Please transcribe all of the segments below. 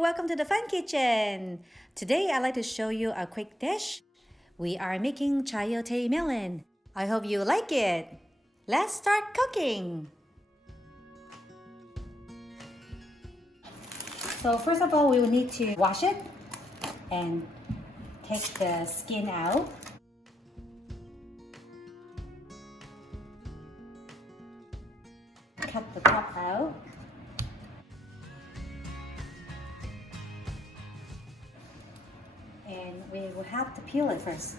welcome to the Fun Kitchen. Today I'd like to show you a quick dish. We are making chayote melon. I hope you like it. Let's start cooking. So first of all, we will need to wash it and take the skin out. Cut the top out. And we will have to peel it first.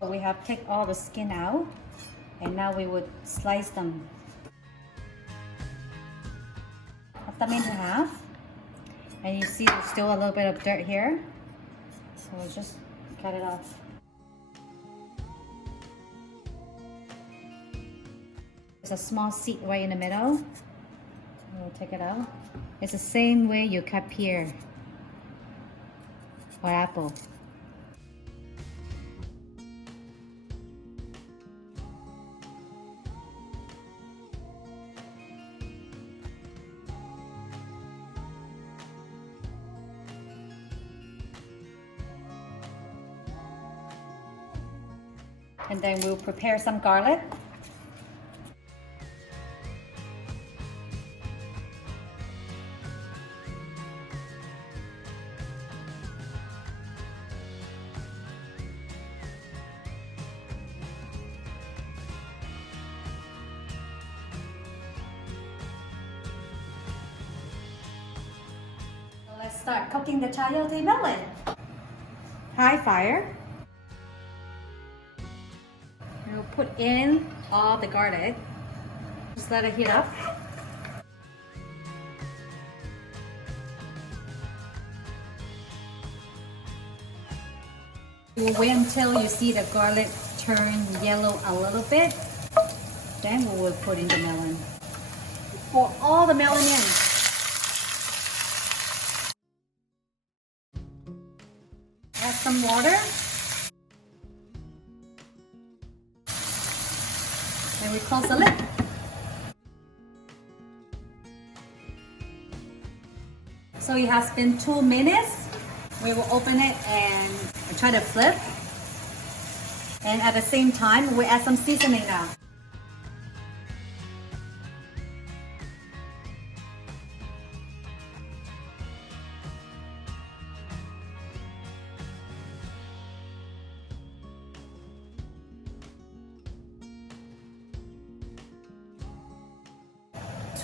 So we have taken all the skin out, and now we would slice them. Cut them in half, and you see there's still a little bit of dirt here, so we'll just cut it off. There's a small seed right in the middle. We'll take it out. It's the same way you cut pear or apple. And then we'll prepare some garlic. So let's start cooking the chayote melon. High fire. We'll put in all the garlic. Just let it heat up. We'll wait until you see the garlic turn yellow a little bit. Then we will put in the melon. Pour all the melon in. Add some water. And we close the lid. So it has been 2 minutes. We will open it and try to flip. And at the same time, we add some seasoning now.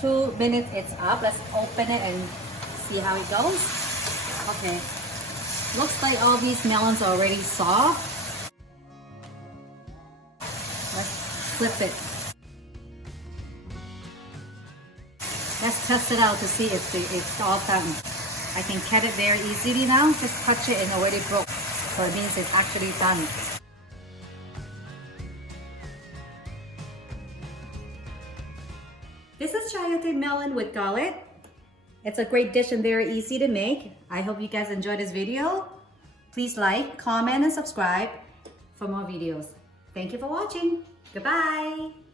Two minutes it's up. Let's open it and see how it goes. Okay. Looks like all these melons are already soft. Let's flip it. Let's test it out to see if it's all done. I can cut it very easily now. Just touch it and already broke. So it means it's actually done. This is chayote melon with garlic. It's a great dish and very easy to make. I hope you guys enjoyed this video. Please like, comment, and subscribe for more videos. Thank you for watching. Goodbye.